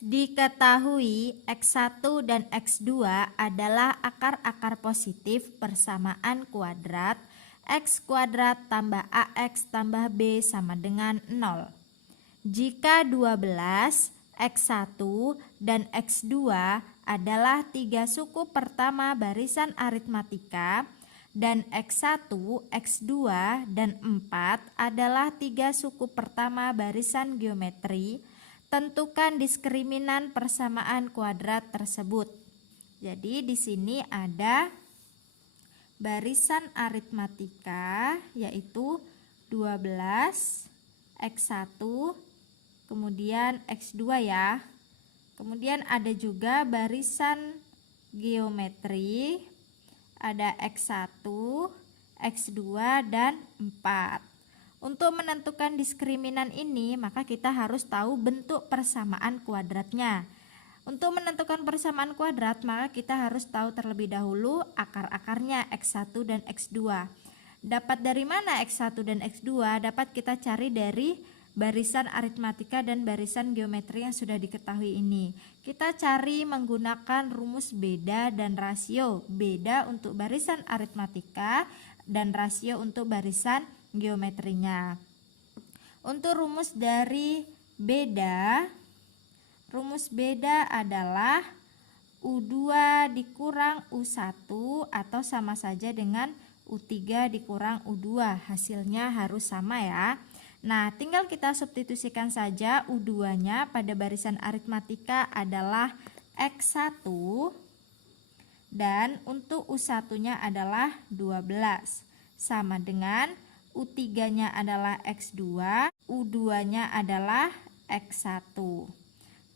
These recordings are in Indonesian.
Diketahui X1 dan X2 adalah akar-akar positif persamaan kuadrat X kuadrat tambah AX tambah B sama dengan 0. Jika 12, X1 dan X2 adalah tiga suku pertama barisan aritmatika dan X1, X2, dan 4 adalah tiga suku pertama barisan geometri, tentukan diskriminan persamaan kuadrat tersebut. Jadi di sini ada barisan aritmatika yaitu 12, X1, kemudian X2 ya. Kemudian ada juga barisan geometri, ada X1, X2, dan 4. Untuk menentukan diskriminan ini, maka kita harus tahu bentuk persamaan kuadratnya. Untuk menentukan persamaan kuadrat, maka kita harus tahu terlebih dahulu akar-akarnya X1 dan X2. Dapat dari mana X1 dan X2? Dapat kita cari dari barisan aritmatika dan barisan geometri yang sudah diketahui ini. Kita cari menggunakan rumus beda dan rasio. Beda untuk barisan aritmatika dan rasio untuk barisan geometrinya. Untuk rumus dari beda, rumus beda adalah U2 dikurang U1 atau sama saja dengan U3 dikurang U2. Hasilnya harus sama ya. Nah, tinggal kita substitusikan saja U2 nya pada barisan aritmatika adalah X1 dan untuk U1 nya adalah 12 sama dengan U3 nya adalah X2, U2 nya adalah X1.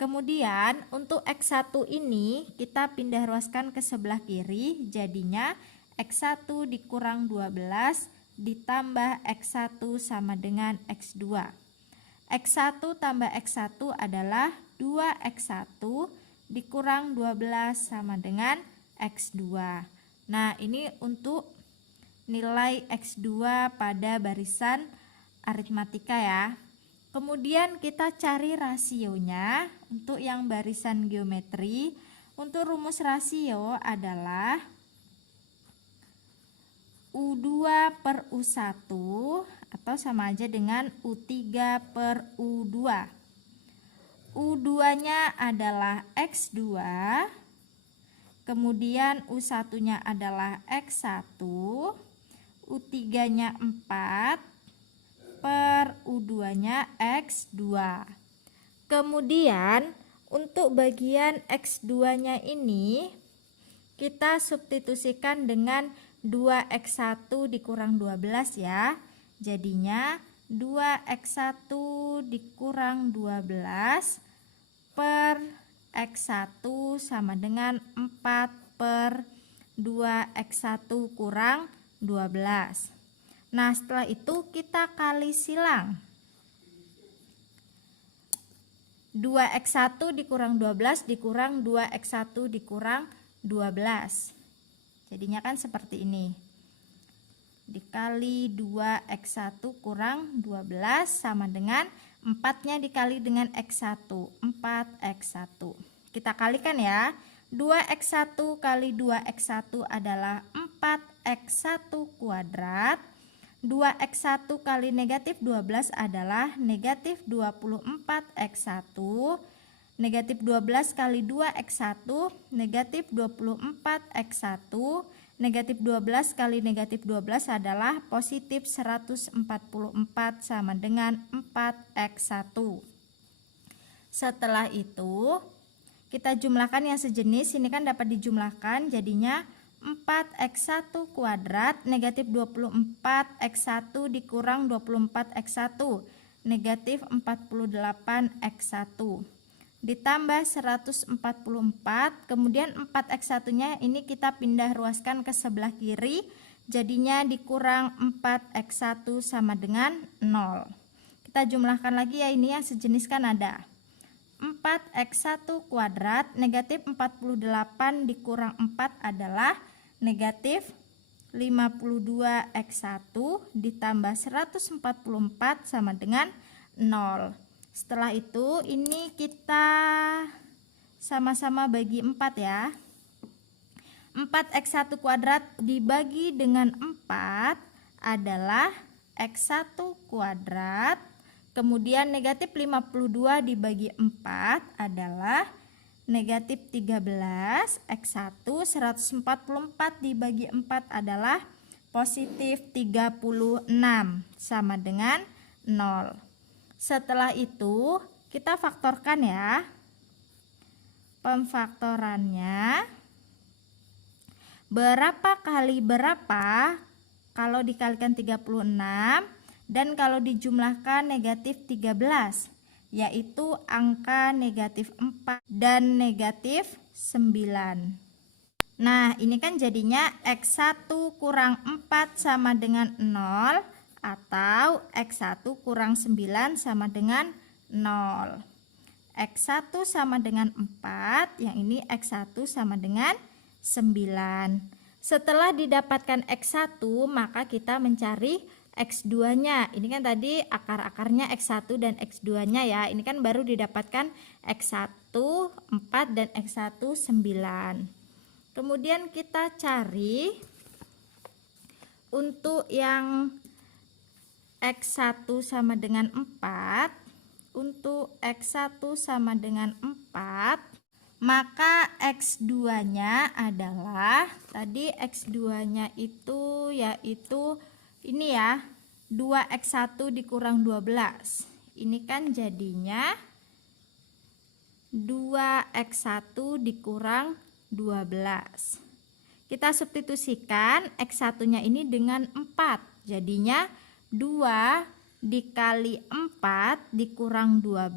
Kemudian untuk X1 ini kita pindah ruaskan ke sebelah kiri, jadinya X1 dikurang 12 ditambah X1 sama dengan X2. X1 tambah X1 adalah 2X1 dikurang 12 sama dengan X2. Nah, ini untuk nilai X2 pada barisan aritmatika ya. Kemudian kita cari rasionya untuk yang barisan geometri. Untuk rumus rasio adalah U2 per U1 atau sama aja dengan U3 per U2. U2 nya adalah X2, kemudian U1 nya adalah X1, U3 nya 4 per U2 nya X2. Kemudian untuk bagian X2 nya ini kita substitusikan dengan 2X1 dikurang 12 ya. Jadinya 2X1 dikurang 12 per X1 sama dengan 4 per 2X1 kurang 12. Nah, setelah itu kita kali silang. 2X1 dikurang 12 dikurang 2X1 dikurang 12. Jadinya kan seperti ini. Dikali 2X1 kurang 12 sama dengan 4-nya dikali dengan X1, 4X1. Kita kalikan ya. 2X1 kali 2X1 adalah 4X1 kuadrat. 2X1 kali negatif 12 adalah negatif 24X1. Negatif 12 kali 2X1 negatif 24X1. Negatif 12 kali negatif 12 adalah positif 144 sama dengan 4X1. Setelah itu kita jumlahkan yang sejenis, ini kan dapat dijumlahkan, jadinya 4X1 kuadrat negatif 24X1 dikurang 24X1 negatif 48X1 ditambah 144, kemudian 4X1 nya ini kita pindah ruaskan ke sebelah kiri, jadinya dikurang 4X1 sama dengan 0. Kita jumlahkan lagi ya, ini yang sejenis kan ada 4X1 kuadrat negatif 48 dikurang 4 adalah negatif 52X1 ditambah 144 sama dengan 0. Setelah itu ini kita sama-sama bagi 4 ya. 4x1 kuadrat dibagi dengan 4 adalah x1 kuadrat. Kemudian negatif 52 dibagi 4 adalah negatif 13. X1 144 dibagi 4 adalah positif 36 sama dengan 0. Setelah itu kita faktorkan ya. Pemfaktorannya berapa kali berapa kalau dikalikan 36 dan kalau dijumlahkan negatif 13, yaitu angka negatif 4 dan negatif 9. Nah, ini kan jadinya x1 kurang 4 sama dengan 0 atau x1 kurang 9 sama dengan 0. X1 sama dengan 4, yang ini x1 sama dengan 9. Setelah didapatkan x1, maka kita mencari x2-nya. Ini kan tadi akar-akarnya x1 dan x2-nya ya. Ini kan baru didapatkan x1 4 dan x1 9. Kemudian kita cari untuk yang x1 sama dengan 4. Untuk x1 sama dengan 4, maka x2-nya adalah, tadi x2-nya itu yaitu ini ya, 2x1 dikurang 12. Ini kan jadinya 2x1 dikurang 12. Kita substitusikan x1-nya ini dengan 4. Jadinya 2 dikali 4 dikurang 12.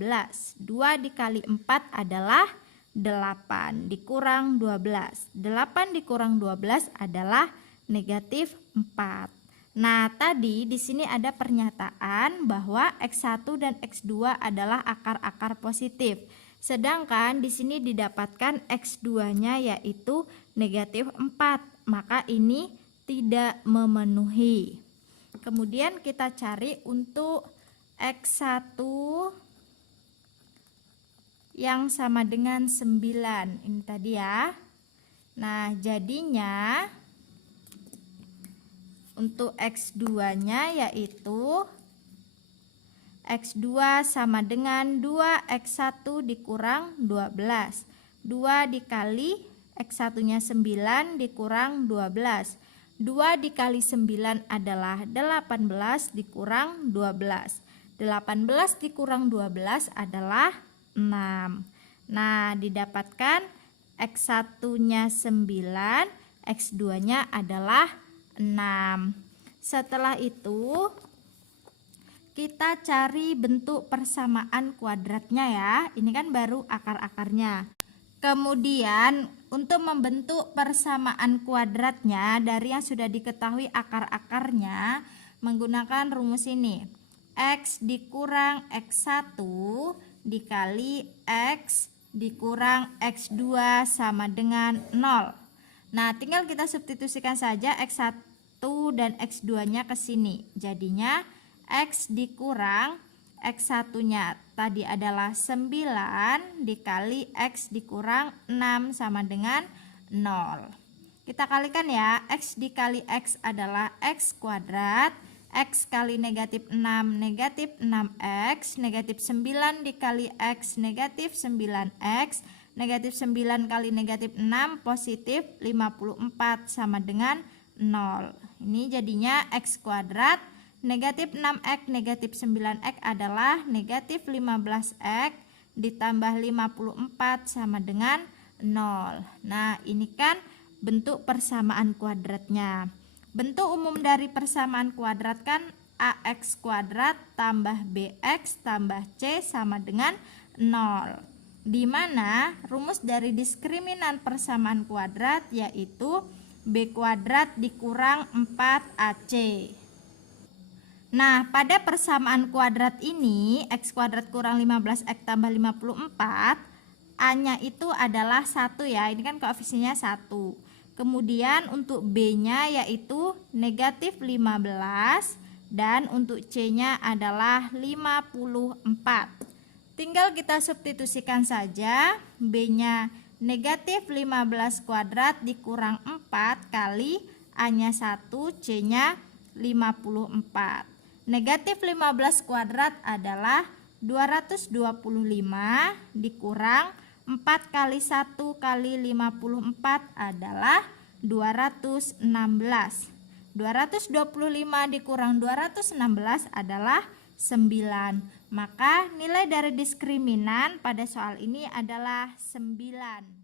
2 dikali 4 adalah 8 dikurang 12. 8 dikurang 12 adalah negatif 4. Nah, tadi di sini ada pernyataan bahwa x1 dan x2 adalah akar-akar positif. Sedangkan di sini didapatkan x2-nya yaitu negatif 4. Maka ini tidak memenuhi. Kemudian kita cari untuk x1 yang sama dengan 9. Ini tadi ya. Nah, jadinya untuk x2-nya yaitu x2 sama dengan 2x1 dikurang 12. 2 dikali x1-nya 9 dikurang 12. 2 dikali 9 adalah 18 dikurang 12. 18 dikurang 12 adalah 6. Nah, didapatkan x1-nya 9, x2-nya adalah 6. Setelah itu kita cari bentuk persamaan kuadratnya ya. Ini kan baru akar-akarnya. Kemudian untuk membentuk persamaan kuadratnya dari yang sudah diketahui akar-akarnya menggunakan rumus ini. X dikurang x1 dikali x dikurang x2 sama dengan 0. Nah, tinggal kita substitusikan saja x1 dan x2-nya ke sini. Jadinya x dikurang x1-nya tadi adalah 9 dikali x dikurang 6 sama dengan 0. Kita kalikan ya, x dikali x adalah x kuadrat, x kali negatif 6 negatif 6x, negatif 9 dikali x negatif 9x, negatif 9 kali negatif 6 positif 54 sama dengan 0. Ini jadinya x kuadrat negatif 6x negatif 9x adalah negatif 15x ditambah 54 sama dengan 0. Nah, ini kan bentuk persamaan kuadratnya. Bentuk umum dari persamaan kuadrat kan ax kuadrat tambah bx tambah c sama dengan 0. Di mana rumus dari diskriminan persamaan kuadrat yaitu b kuadrat dikurang 4ac. Nah, pada persamaan kuadrat ini x kuadrat kurang 15x tambah 54, a-nya itu adalah 1 ya. Ini kan koefisiennya 1. Kemudian untuk b-nya yaitu negatif 15 dan untuk c-nya adalah 54. Tinggal kita substitusikan saja. B-nya negatif 15 kuadrat dikurang 4 kali A-nya 1, C-nya 54. Negatif 15 kuadrat adalah 225 dikurang 4 kali 1 kali 54 adalah 216. 225 dikurang 216 adalah 9. Maka nilai dari diskriminan pada soal ini adalah 9.